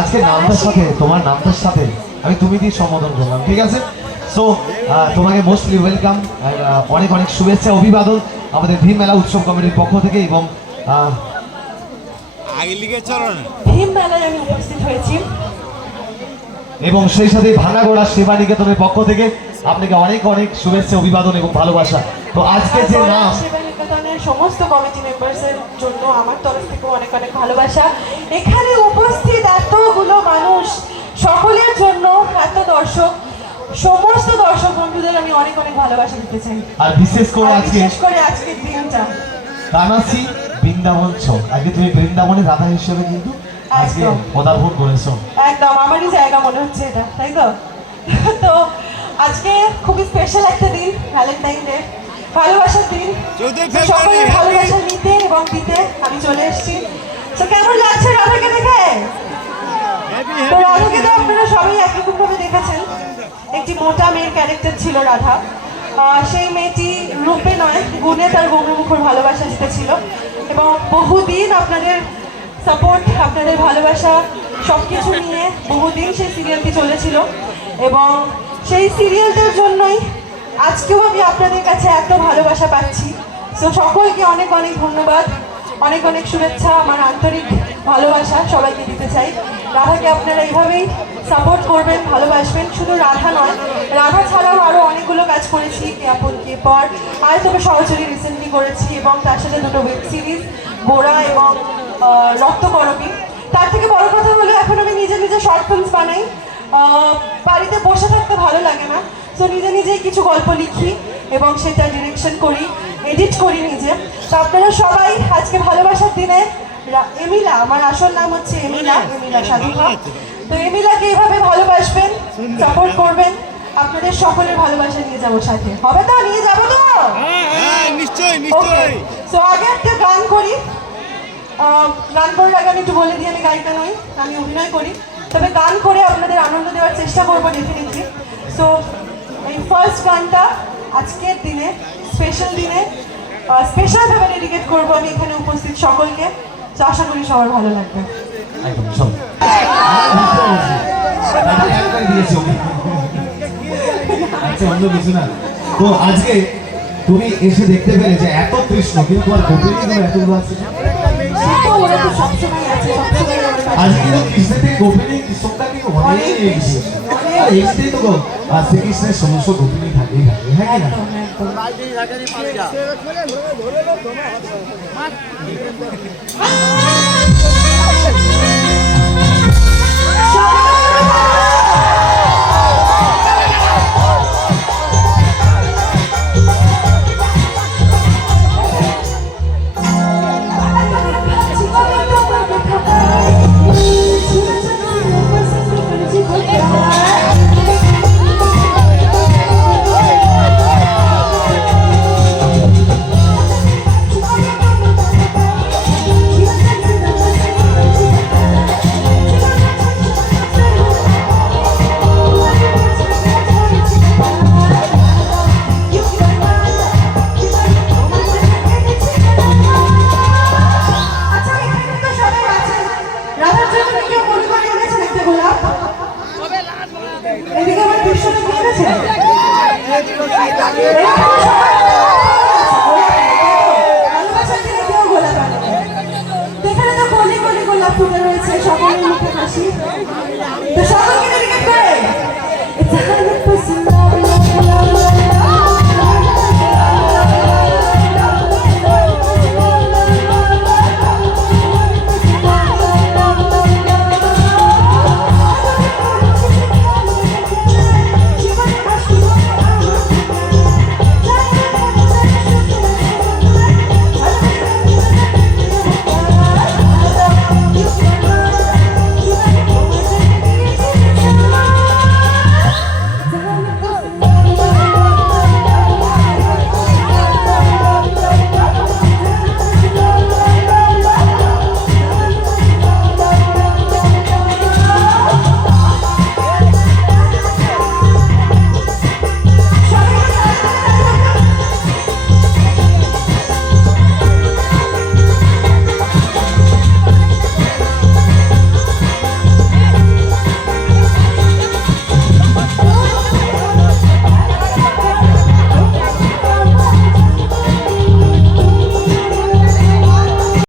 আজকে নামটার সাথে তোমার নামটার সাথে আমি তুমি দিয়ে সম্বোধন করলাম ঠিক আছে? সো তোমাকে মোস্টলি ওয়েলকাম অনেক অনেক শুভেচ্ছা অভিবাদন আমাদের ভীম মেলা উৎসব কমিটির পক্ষ থেকে এবং ভীম মেলায় আমি উপস্থিত হয়েছি। এবং সেই সাথে ভাঙাগোড়া সেবা নিকেতনের পক্ষ থেকে আপনাকে অনেক অনেক শুভেচ্ছা অভিবাদন এবং ভালোবাসা। তো আজকে যে নাম সমস্ত কমিটি মেম্বার্সের জন্য আমার তরফ থেকে অনেক অনেক ভালোবাসা। এখানে এতগুলো মানুষ সকলের জন্য এত দর্শক সমস্ত দর্শক বন্ধুদের আমি অনেক অনেক ভালোবাসা দিতে চাই। আর বিশেষ করে আজকে বিশেষ করে আজকের দিনটা। কানাসি বৃন্দাবন ছক আজকে তুমি বৃন্দাবনের রাধা হিসেবে কিন্তু আজকে পদার্পণ করেছ। একদম আমারই জায়গা মনে হচ্ছে এটা তাই তো? তো আজকে খুবই স্পেশাল একটা দিন ভ্যালেন্টাইন ডে ভালোবাসার দিন। সকলের ভালোবাসা নিতে এবং দিতে। আমি চলে এসেছি। তো কেমন লাগছে রাধাকে দেখে? তো রাধাকে আপনারা সবাই একরকম ভাবে দেখেছেন। একটি মোটা মেয়ের ক্যারেক্টার ছিল রাধা। সেই মেয়েটি রূপে নয় গুণে তার গৌরমুখর ভালোবাসা জিতেছিল। এবং বহুদিন আপনাদের সাপোর্ট আপনাদের ভালোবাসা সব কিছু নিয়ে বহুদিন সেই সিরিয়ালটি চলেছিল। এবং সেই সিরিয়ালটার জন্যই আজকেও আমি আপনাদের কাছে এত ভালোবাসা পাচ্ছি। তো সকলকে অনেক অনেক ধন্যবাদ। অনেক অনেক শুভেচ্ছা আমার আন্তরিক ভালোবাসা সবাইকে দিতে চাই। রাধাকে আপনারা এইভাবেই সাপোর্ট করবেন ভালোবাসবেন। শুধু রাধা নয় রাধা ছাড়াও আরও অনেকগুলো কাজ করেছি কে কে পর। আর তবে সহচরী রিসেন্টলি করেছি এবং তার সাথে দুটো ওয়েব সিরিজ গোড়া এবং আহ, রক্তকরবী। তার থেকে বড় কথা হলো এখন আমি নিজে নিজে শর্ট ফিল্মস বানাই। বাড়িতে বসে থাকতে ভালো লাগে না। তো নিজে নিজেই কিছু গল্প লিখি এবং সেটা ডিরেকশন করি এডিট করি নিজে। তো আপনারা সবাই আজকে ভালোবাসার দিনে এমিলা আমার আসল নাম হচ্ছে এমিলা এমিলা। সাধুকা তো এমিলাকে এইভাবে ভালোবাসবেন সাপোর্ট করবেন আপনাদের সকলের ভালোবাসা নিয়ে যাব সাথে। হবে তো? নিয়ে যাব তো? হ্যাঁ নিশ্চয়ই নিশ্চয়ই। সো আগে একটা গান করি। গান করার আগে আমি একটু বলে দিই আমি গায়িকা নই আমি অভিনয় করি। তবে গান করে আপনাদের আনন্দ দেওয়ার চেষ্টা করব ডেফিনেটলি সো এই ফার্স্ট গানটা আজকের দিনে স্পেশাল দিনে স্পেশালভাবে ডেডিকেট করব আমি এখানে উপস্থিত সকলকে। তো আশা করি সবার ভালো লাগবে। আচ্ছা তো আজকে তুমি এসে দেখতে পেলে যে এত কৃষ্ণ কিন্তু তোমার গোপীর কিন্তু এতগুলো আছে। আজকে কিন্তু কৃষ্ণের থেকে গোপিনী কৃষ্ণটা কিন্তু অনেক আর এইটাই তো শ্রীকৃষ্ণের সমস্ত গোপিনী থাকেই থাকে হ্যাঁ কি না? একদম কেউ মনে করে এনেছেন একটা গোলাপ এদিকে আমার বিশ্বটা মনে এনেছেন এখানে তো গলি গলি গোলাপ ফুটে রয়েছে, সকলের মুখে হাসি। তো সকলকে রিকেট করে। It's a hundred percent.